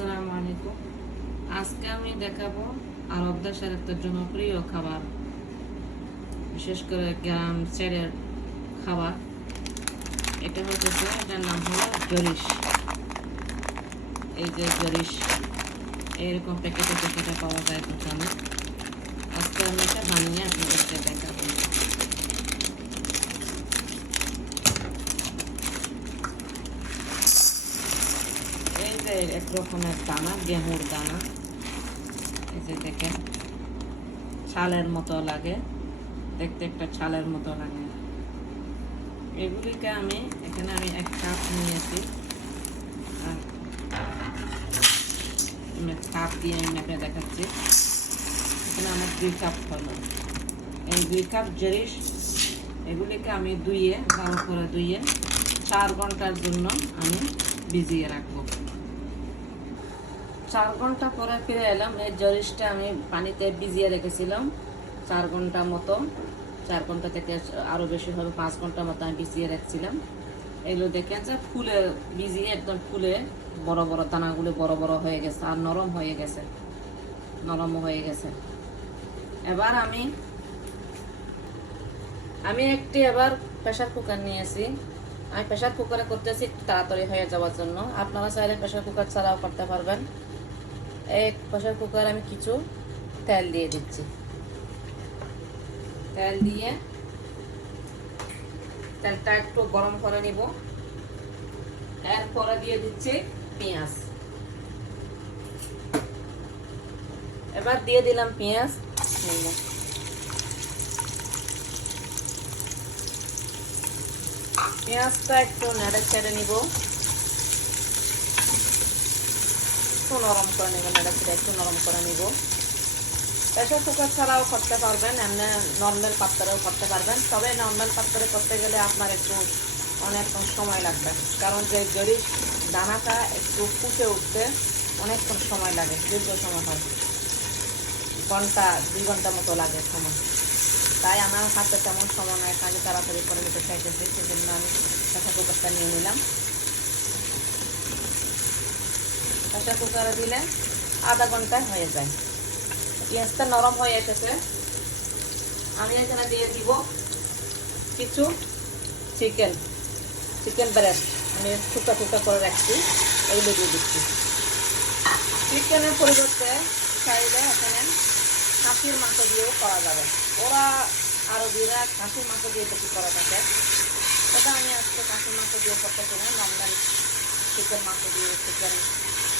আসসালামু আলাইকুম। আজকে আমি দেখাবো আরব দেশের একটা জনপ্রিয় খাবার, বিশেষ করে গ্রাম সাইডের খাবার। এটা হচ্ছে এটার নাম হলো জরিশ। এই যে জরিশ এইরকম প্যাকেটে প্যাকেটে পাওয়া যায় দোকানে। আজকে আমি এটা বানিয়ে আপনাদেরকে দেখাবো। এই এক রকমের দানা, গেহুর দানা। এই যে দেখেন, ছালের মতো লাগে। দেখতে একটা ছালের মতো লাগে। এগুলিকে আমি এখানে আমি এক কাপ নিয়েছি। আর কাপ দিয়ে আমি আপনাকে দেখাচ্ছি। এখানে আমার দুই কাপ হলো। এই দুই কাপ জেরিস এগুলিকে আমি ধুইয়ে ভালো করে ধুইয়ে চার ঘণ্টার জন্য আমি ভিজিয়ে রাখব। চার ঘণ্টা পরে ফিরে এলাম, এই জরিসটা আমি পানিতে ভিজিয়ে রেখেছিলাম, চার ঘণ্টা মতো। চার ঘণ্টা থেকে আরও বেশি হবে, পাঁচ ঘণ্টা মতো আমি ভিজিয়ে রাখছিলাম। এগুলো দেখে যে ফুলে ভিজিয়ে একদম ফুলে বড় বড় দানাগুলো বড় বড় হয়ে গেছে আর নরম হয়ে গেছে, নরম হয়ে গেছে। এবার আমি আমি একটি এবার প্রেশার কুকার নিয়েছি। আমি প্রেশার কুকারে করতেছি তাড়াতাড়ি হয়ে যাওয়ার জন্য। আপনারা চাইলে প্রেশার কুকার ছাড়াও করতে পারবেন। এক প্রেশার কুকার আমি কিছু তেল দিয়ে দিচ্ছি। তেল দিয়ে তেলটা একটু গরম করে নিব। এরপরে দিয়ে দিচ্ছি পেঁয়াজ। এবার দিয়ে দিলাম পেঁয়াজ। পেঁয়াজটা একটু নেড়ে ছেড়ে নিব। একটু নরম করে নেব নেড়ে ছেড়ে একটু নরম করে নিব। প্রেশার কুকার ছাড়াও করতে পারবেন, এমনি নর্মাল পাত্রেও করতে পারবেন। তবে নর্মাল পাত্রে করতে গেলে আপনার একটু অনেকক্ষণ সময় লাগবে। কারণ যে জরির দানাটা একটু ফুটে উঠতে অনেকক্ষণ সময় লাগে, দীর্ঘ সময় হয়। ঘণ্টা, দুই ঘণ্টা মতো লাগে সময়। তাই আমার হাতে তেমন সময় নয় আমি তাড়াতাড়ি করে নিতে চাইতেছি, সেজন্য আমি প্রেশার কুকারটা নিয়ে নিলাম। প্রেশার কুকারে দিলে আধা ঘন্টায় হয়ে যায়। পেঁয়াজটা নরম হয়ে এসেছে। আমি এখানে দিয়ে দিব কিছু চিকেন চিকেন ব্রেস্ট আমি টুকা টুকা করে রাখছি এগুলো দিয়ে দিচ্ছি। চিকেনের পরিবর্তে চাইলে এখানে খাসির মাংস দিয়েও করা যাবে। ওরা আরবিরা খাসির মাংস দিয়ে বেশি করা থাকে। সেটা আমি আজকে খাসির মাংস দিয়ে করতেছি না, নর্মাল চিকেন মাংস দিয়ে চিকেন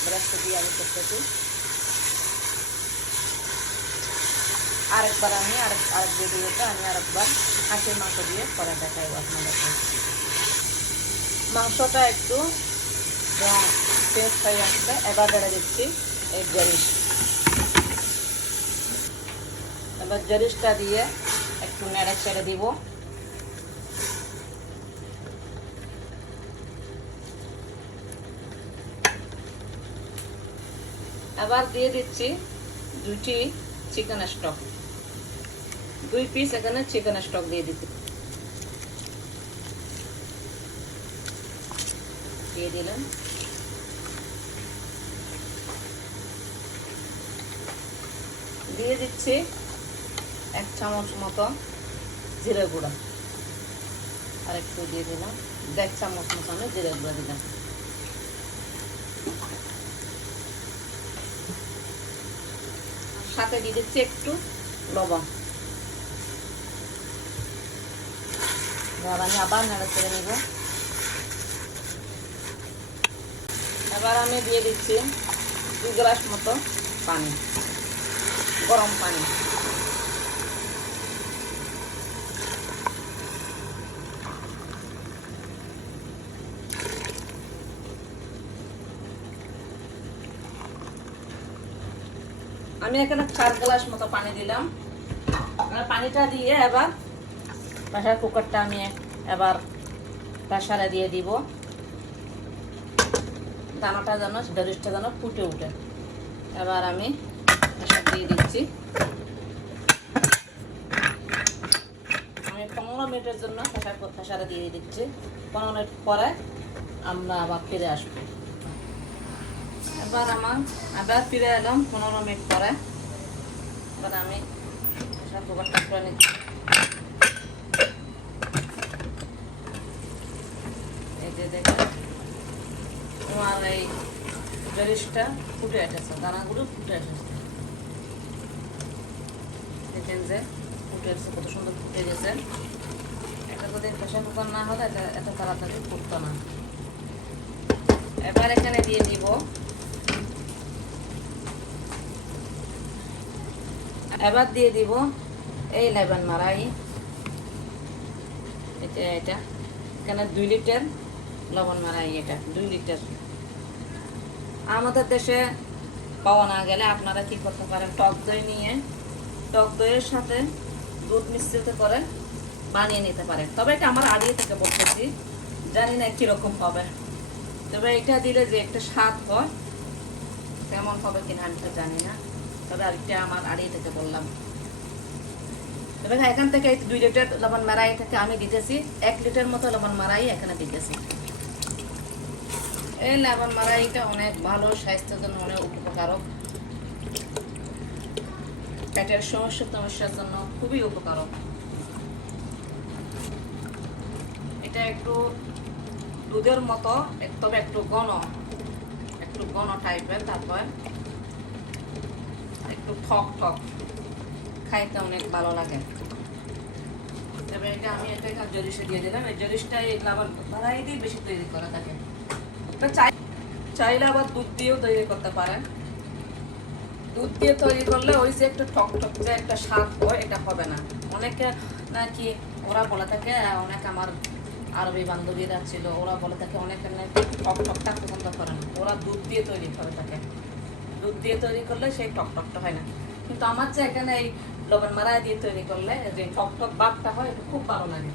ব্রেস্ট দিয়ে আমি করতেছি। আরেকবার আমি, আরেক আরেক ভিডিওতে আমি আরেকবার হাঁসের মাংস দিয়ে করে দেখাই আপনাদেরকে। মাংসটা একটু পেস্ট হয়ে আসছে। এবার বেড়ে দিচ্ছি এই জরিশ। এবার জরিশটা দিয়ে একটু নেড়ে ছেড়ে দিব। এবার দিয়ে দিচ্ছি দুটি চিকেন স্টক। দুই পিস এখানে চিকেন স্টক দিয়ে দিতে দিয়ে দিলাম। দিয়ে দিচ্ছি এক চামচ মতো জিরে গুঁড়া। আর একটু দিয়ে দিলাম। দেড় চামচ মতো আমি জিরে গুঁড়া দিলাম। সাথে দিয়ে দিচ্ছি একটু লবণ। আমি আবার নাড়া ছেড়ে নেব। এবার আমি দিয়ে দিচ্ছি দু গ্লাস মতো পানি, গরম পানি। আমি এখানে চার গ্লাস মতো পানি দিলাম। পানিটা দিয়ে এবার প্রেশার কুকারটা আমি এবার প্রেশারে দিয়ে দিব। দানাটা যেন ডরিসটা যেন ফুটে উঠে। এবার আমি প্রেশার দিয়ে দিচ্ছি। আমি পনেরো মিনিটের জন্য প্রেশার প্রেশারে দিয়ে দিচ্ছি। পনেরো মিনিট পরে আমরা আবার ফিরে আসব। এবার আমার, আবার ফিরে এলাম পনেরো মিনিট পরে। এবার আমি নিচ্ছি। এই ফুটে এসেছে, দানাগুলো ফুটে এসেছে। ফুটে এসেছে, কত সুন্দর ফুটে গেছে। এটা যদি না হলে এত তাড়াতাড়ি ফুটতো না। এবার এখানে দিয়ে দিব এবার দিয়ে দিব এই লেবেন মারাই। এটা এটা। এখানে দুই লিটার লবণ মারাই এটা, দুই লিটার। আমাদের দেশে পাওয়া না গেলে আপনারা কি করতে পারেন, টক দই নিয়ে, টক দইয়ের সাথে দুধ মিশ্রিত করে বানিয়ে নিতে পারেন। তবে এটা আমার আগে থেকে বলতেছি, জানি না কীরকম হবে। তবে এটা দিলে যে একটা স্বাদ হয়, কেমন হবে কিনা আমি তো জানি না। তবে আরেকটা আমার আড়িয়ে থেকে বললাম। তবে এখান থেকে দুই লিটার লবণ মারাই থেকে আমি দিতেছি। এক লিটার মতো লবণ মারাই এখানে দিতেছি। এই লবণ মারাইটা অনেক ভালো, স্বাস্থ্যের জন্য অনেক উপকারক। পেটের সমস্যা, সমস্যার জন্য খুবই উপকারক। এটা একটু দুধের মতো, তবে একটু ঘন একটু ঘন টাইপের তারপর একটু ঠক ঠক। খাইতে অনেক ভালো লাগে। তবে এটা আমি দিয়ে দিলাম। এই লাভার বাড়াই বেশি তৈরি করা থাকে। তো চাই চাইলে আবার দুধ দিয়েও তৈরি করতে পারেন। দুধ দিয়ে তৈরি করলে ওই যে একটু টক টক যে একটা স্বাদ হয় এটা হবে না। অনেকে নাকি ওরা বলে থাকে অনেক আমার আরবি বান্ধবীরা ছিল ওরা বলে থাকে অনেকে নাকি টক টকটা পছন্দ করেন ওরা দুধ দিয়ে তৈরি করে থাকে। দুধ দিয়ে তৈরি করলে সেই টক টকটা হয় না। কিন্তু আমার যে এখানে এই লবণ মারা দিয়ে তৈরি করলে যে টক টক ভাবটা হয়, এটা খুব ভালো লাগে।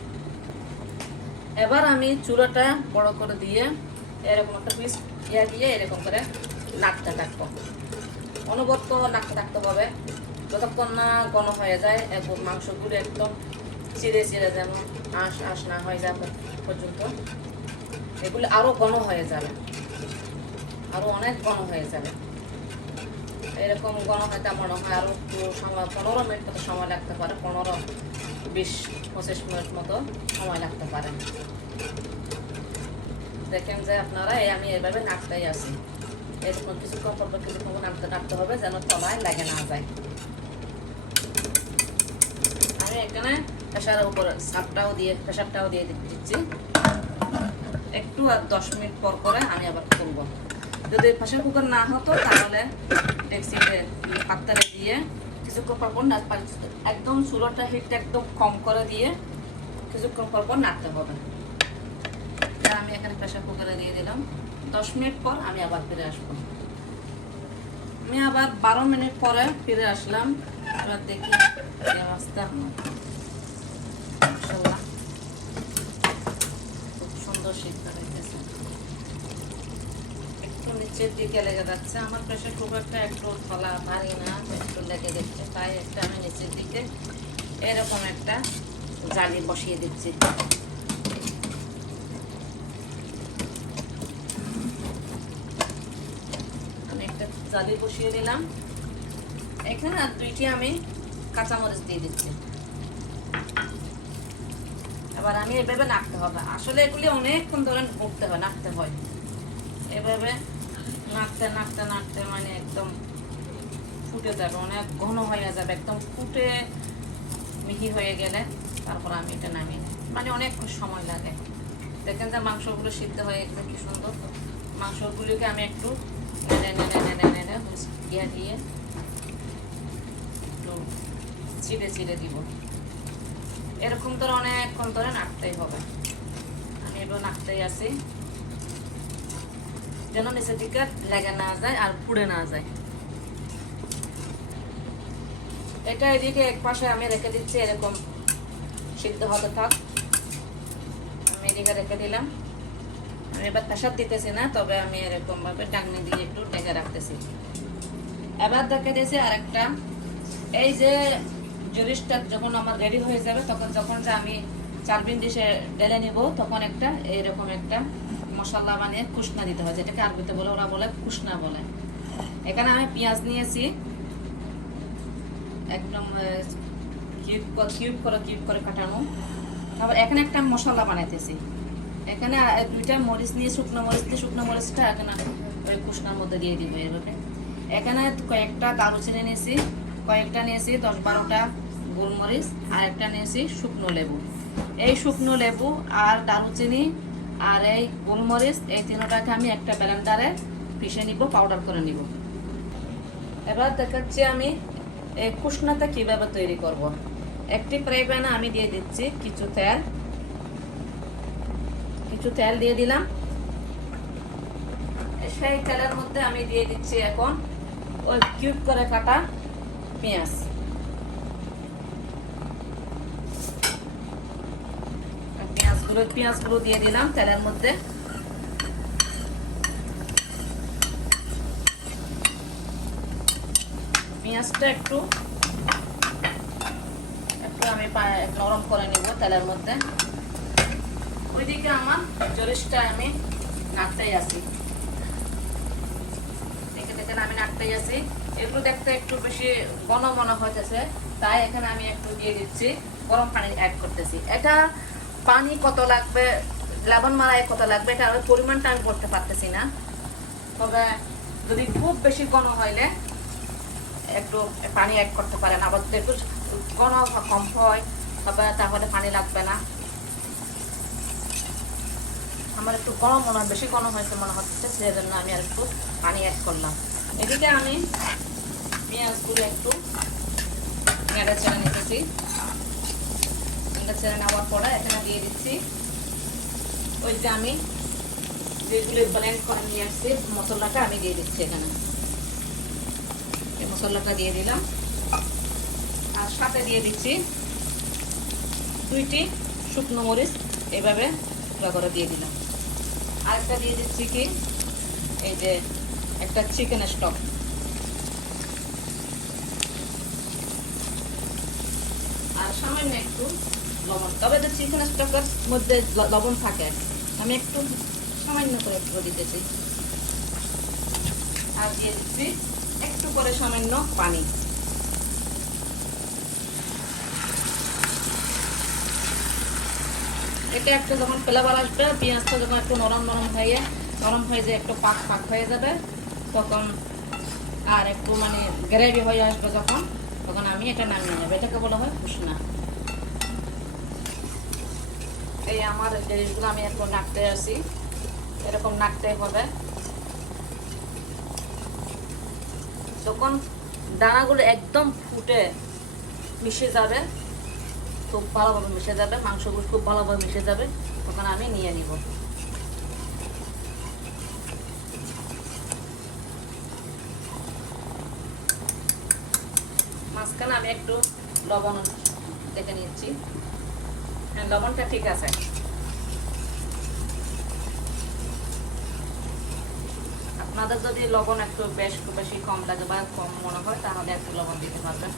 এবার আমি চুলাটা বড় করে দিয়ে এরকম একটা পিস ইয়া দিয়ে এরকম করে নাড়তে থাকব। অনবরত নাড়তে থাকতে হবে। যতক্ষণ না ঘন হয়ে যায় এবং মাংসগুলো একদম চিড়ে চিড়ে যেন আঁশ আঁশ না হয়ে যায় পর্যন্ত। এগুলো আরও ঘন হয়ে যাবে। আরও অনেক ঘন হয়ে যাবে। এরকম ঘন হয়তো মনে হয় আরও একটু সময়, পনেরো মিনিট মতো সময় লাগতে পারে, পনেরো বিশ পঁচিশ মিনিট মতো সময় লাগতে পারে। দেখেন যে আপনারা, এই আমি এভাবে নাড়তেই আছি। এরকম পর পর কিছুক্ষণ নাড়তে নাড়তে হবে যেন তলায় লাগে না যায়। আমি এখানে প্রেশারের উপর সাপটাও দিয়ে প্রেশারটাও দিয়ে দিচ্ছি। একটু আর দশ মিনিট পর পরে আমি আবার করব যদি প্রেশার কুকার না হতো, তাহলে ডেক্সিতে পাত্তারে দিয়ে কিছুক্ষণ পর পর নাড় একদম চুলোটা হিটটা একদম কম করে দিয়ে কিছুক্ষণ পর পর নাড়তে হবে। আমি এখানে প্রেশার কুকারে দিয়ে দিলাম। দশ মিনিট পর আমি আবার ফিরে আসব। আমি আবার বারো মিনিট পরে ফিরে আসলাম। এবার দেখি আসতে মাশাআল্লাহ। খুব সুন্দর একটু নিচের দিকে লেগে যাচ্ছে। আমার প্রেশার কুকারটা একটু থলা ভারী না, একটু লেগে যাচ্ছে। তাই একটা আমি নিচের দিকে এরকম একটা জালি বসিয়ে দিচ্ছি। আমি একটা জালি বসিয়ে দিলাম। এখানে আর দুইটি আমি কাঁচামরিচ দিয়ে দিচ্ছি। এবার আমি এভাবে নাড়তে হবে। আসলে এগুলি অনেকক্ষণ ধরে উঠতে হয়, নাড়তে হয়। এভাবে নাড়তে নাড়তে নাড়তে মানে একদম ফুটে যাবে অনেক ঘন হয়ে যাবে, একদম ফুটে মিহি হয়ে গেলে তারপর আমি এটা নিই। মানে অনেক সময় লাগে। দেখেন যে মাংসগুলো সিদ্ধ হয়ে গেছে, কি সুন্দর। মাংসগুলিকে আমি একটু নেড়ে নেড়ে নেড়ে নেড়ে ইয়া দিয়ে একটু চিড়ে চিড়ে দিব। এরকম ধরে অনেকক্ষণ ধরে নাড়তেই হবে। আমি এবার নাড়তেই আছি। যেন নিচের দিকে লেগে না যায় আর পুড়ে না যায় এটা এদিকে এক পাশে আমি রেখে দিচ্ছি এরকম সিদ্ধ হতে থাক আমি এদিকে রেখে দিলাম আমি এবার প্রেশার দিতেছি না তবে আমি এরকম ভাবে ডাকনি দিয়ে একটু ডেকে রাখতেছি এবার দেখে দিয়েছি আরেকটা এই যে জুরিসটা যখন আমার রেডি হয়ে যাবে তখন যখন যে আমি চারবিন ডিশে ঢেলে নিব তখন একটা এইরকম একটা মশলা বানিয়ে কুসনা দিতে হয়, যেটাকে আরবিতে বলে, ওরা বলে কুসনা বলে। এখানে আমি পেঁয়াজ নিয়েছি। একদম কিউব কিউব করে কিউব করে কাটানো। তারপর এখানে একটা মশলা বানাইতেছি। এখানে দুইটা মরিচ নিয়ে, শুকনো মরিচ দিয়ে, শুকনো মরিচটা এখানে ওই কুসনার মধ্যে দিয়ে দিব এভাবে। এখানে কয়েকটা দারুচিনি নিয়েছি। কয়েকটা নিয়েছি, দশ বারোটা গোলমরিচ আর একটা নিয়েছি শুকনো লেবু। এই শুকনো লেবু আর দারুচিনি আর এই গোলমরিচ এই তিনটাকে আমি একটা ব্লেন্ডারে পিষে নিব পাউডার করে নিব। এবার দেখাচ্ছি আমি এই কুসনাটা কীভাবে তৈরি করব। একটি ফ্রাই প্যানে আমি দিয়ে দিচ্ছি কিছু তেল। কিছু তেল দিয়ে দিলাম। সেই তেলের মধ্যে আমি দিয়ে দিচ্ছি এখন ওই কিউব করে কাটা পেঁয়াজ। পেঁয়াজগুলো পেঁয়াজগুলো দিয়ে দিলাম তেলের মধ্যে। পেঁয়াজটা একটু একটু আমি নরম করে নিব তেলের মধ্যে। ওইদিকে আমার জরিসটা আমি নাড়তেই আছি। দেখে আমি নাড়তেই আছি। এগুলো দেখতে একটু বেশি ঘন মনে হইতেছে, তাই এখানে আমি একটু দিয়ে দিচ্ছি, গরম পানি অ্যাড করতেছি। এটা পানি কত লাগবে, লবণ মারাই কত লাগবে, এটা পরিমাণটা আমি বলতে পারতেছি না। তবে যদি খুব বেশি ঘন হইলে একটু পানি অ্যাড করতে পারেন। আবার যদি একটু ঘন কম হয়, তবে তাহলে পানি লাগবে না। আমার একটু গরম মনে হয়, বেশি গরম হয়েছে মনে হচ্ছে সেই জন্য আমি আর একটু পানি অ্যাড করলাম। এদিকে আমি পেঁয়াজগুলো একটু নেড়ে ছেড়ে নিতেছি। নেড়ে ছেড়ে নেওয়ার পরে এখানে দিয়ে দিচ্ছি। ওই যে আমি যেগুলো ব্লেন্ড করে নিয়ে আসছি, মশলাটা আমি দিয়ে দিচ্ছি এখানে। এই মশলাটা দিয়ে দিলাম। আর সাথে দিয়ে দিচ্ছি দুইটি শুকনো মরিচ এইভাবে গুঁড়া করে দিয়ে দিলাম। আরেকটা দিয়ে দিচ্ছি কি? এই যে একটা চিকেন স্টক আর সামান্য একটু লবণ। তবে তো চিকেন স্টকের মধ্যে লবণ থাকে। আমি একটু সামান্য করে একটু দিতেছি। আর দিয়ে দিচ্ছি একটু করে সামান্য পানি। এটা একটা যখন ফ্লেভার আসবে, পেঁয়াজটা যখন একটু নরম নরম হয়ে নরম হয়ে যায় একটু পাক পাক হয়ে যাবে, তখন আর একটু মানে গ্রেভি হয়ে আসবে যখন, তখন আমি এটা নামিয়ে নেব। এটাকে বলা হয় কুসনা এই আমার জিনিসগুলো আমি একটু নাকতে আসি এরকম নাকতে হবে। যখন দানাগুলো একদম ফুটে মিশে যাবে, খুব ভালোভাবে মিশে যাবে, মাংসগুলো খুব ভালোভাবে মিশে যাবে, তখন আমি নিয়ে নিব। মাঝখানে আমি একটু লবণ দেখে নিচ্ছি। লবণটা ঠিক আছে। আপনাদের যদি লবণ একটু বেশ বেশি কম লাগে বা কম মনে হয়, তাহলে একটু লবণ দিতে পারবেন।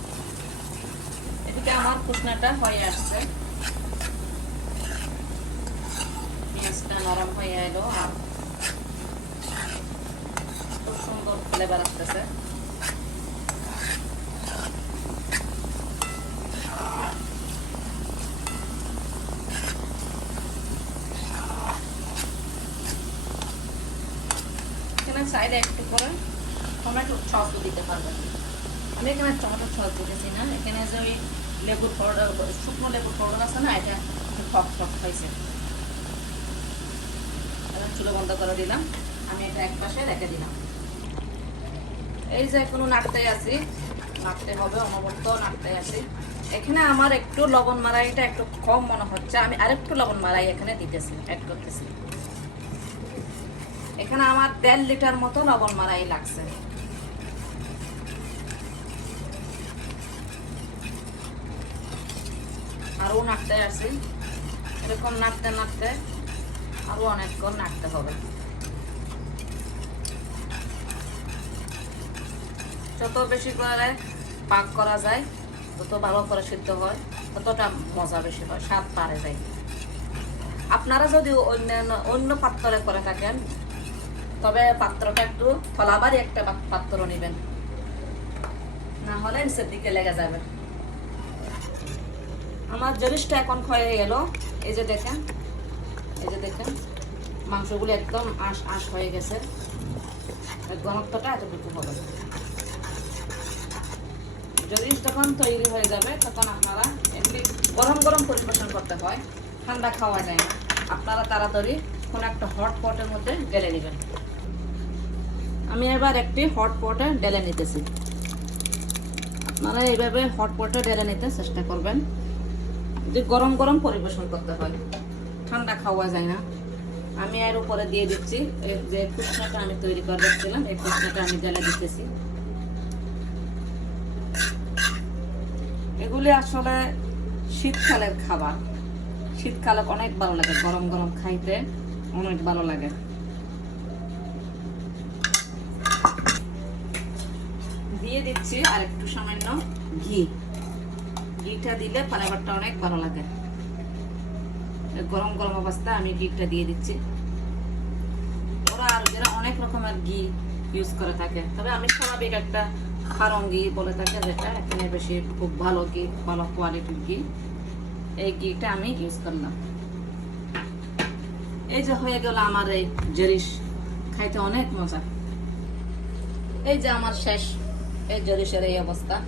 এদিকে আমার কুসনাটা হয়ে আসছে। পেঁয়াজটা নরম হয়ে এলো আর খুব সুন্দর ফ্লেভার আসতেছে। সাইডে একটু করে টমেটো দিতে আমি এখানে টমেটো দিতেছি না, এখানে যে ওই লেবুর পাউডার, শুকনো লেবুর পাউডার আছে না, এটা হয়েছে চুলো বন্ধ করে দিলাম, আমি এটা এক পাশে রেখে দিলাম। এই যে এখনও নাড়তে আছি, নাড়তে হবে, অনবরত নাড়তে আছি। এখানে আমার একটু লবণ মারাইটা একটু কম মনে হচ্ছে, আমি আরেকটু লবণ মারাই এখানে দিতেছি অ্যাড করতেছি। এখানে আমার দেড় লিটার মতো লবণ মারাই লাগছে। আরও নাড়তে আসি। এরকম নাড়তে নাড়তে আরও অনেকক্ষণ নাড়তে হবে। যত বেশি করে পাক করা যায় যত ভালো করে সিদ্ধ হয়, ততটা মজা বেশি হয়, স্বাদ পারে যায়। আপনারা যদি অন্যান্য অন্য পাত্রে করে থাকেন তবে পাত্রটা একটু ফলাবারই একটা পাত্র নেবেন। না হলে নিচের দিকে লেগে যাবে। আমার জরিসটা এখন ক্ষয়ে গেল। এই যে দেখেন, এই যে দেখেন, মাংসগুলো একদম আঁশ আঁশ হয়ে গেছে। ঘনত্বটা এতটুকু হবে। যদি যখন তৈরি হয়ে যাবে, তখন আপনারা এমনি গরম গরম পরিবেশন করতে হয়। ঠান্ডা খাওয়া যায় না। আপনারা তাড়াতাড়ি কোনো একটা হট পটের মধ্যে ঢেলে নেবেন আমি এবার একটি হট পটে ঢেলে নিতেছি। আপনারা এইভাবে হট পটে ঢেলে নিতে চেষ্টা করবেন। যে গরম গরম পরিবেশন করতে হয়, ঠান্ডা খাওয়া যায় না। আমি এর উপরে দিয়ে দিচ্ছি যে কুচনাটা আমি তৈরি করে রাখছিলাম, এই কুচনাটা আমি ঢেলে দিতেছি। এগুলি আসলে শীতকালের খাবার। শীতকালে অনেক ভালো লাগে, গরম গরম খাইতে অনেক ভালো লাগে। দিয়ে দিচ্ছি, আর একটু সামান্য ঘি। ঘিটা দিলে ফ্লেভারটা অনেক ভালো লাগে। গরম গরম অবস্থা আমি ঘিটা দিয়ে দিচ্ছি। ওরা আর যারা অনেক রকমের ঘি ইউজ করে থাকে, তবে আমি স্বাভাবিক একটা ঘি বলে থাকে যেটা এখানে বেশি খুব ভালো ঘি, ভালো কোয়ালিটির ঘি। এই ঘিটা আমি ইউজ করলাম। এই যে হয়ে গেল আমার এই জরিস খাইতে অনেক মজা। এই যে আমার শেষ এই জরিসের এই অবস্থা।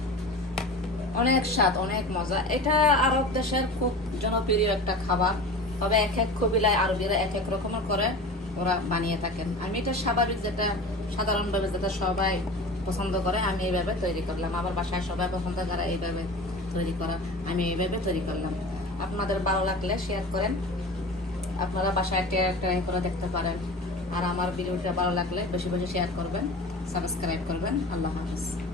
অনেক স্বাদ, অনেক মজা। এটা আরব দেশের খুব জনপ্রিয় একটা খাবার। তবে এক এক কবিলায় আরবিরা এক এক রকমের করে ওরা বানিয়ে থাকেন। আমি এটা স্বাভাবিক যেটা, সাধারণভাবে যেটা সবাই পছন্দ করে, আমি এইভাবে তৈরি করলাম। আমার বাসায় সবাই পছন্দ করে, এইভাবে তৈরি করা। আমি এইভাবে তৈরি করলাম। আপনাদের ভালো লাগলে শেয়ার করেন। আপনারা বাসায় ট্রাই করে দেখতে পারেন। আর আমার ভিডিওটা ভালো লাগলে বেশি বেশি শেয়ার করবেন সাবস্ক্রাইব করবেন। আল্লাহ হাফিজ।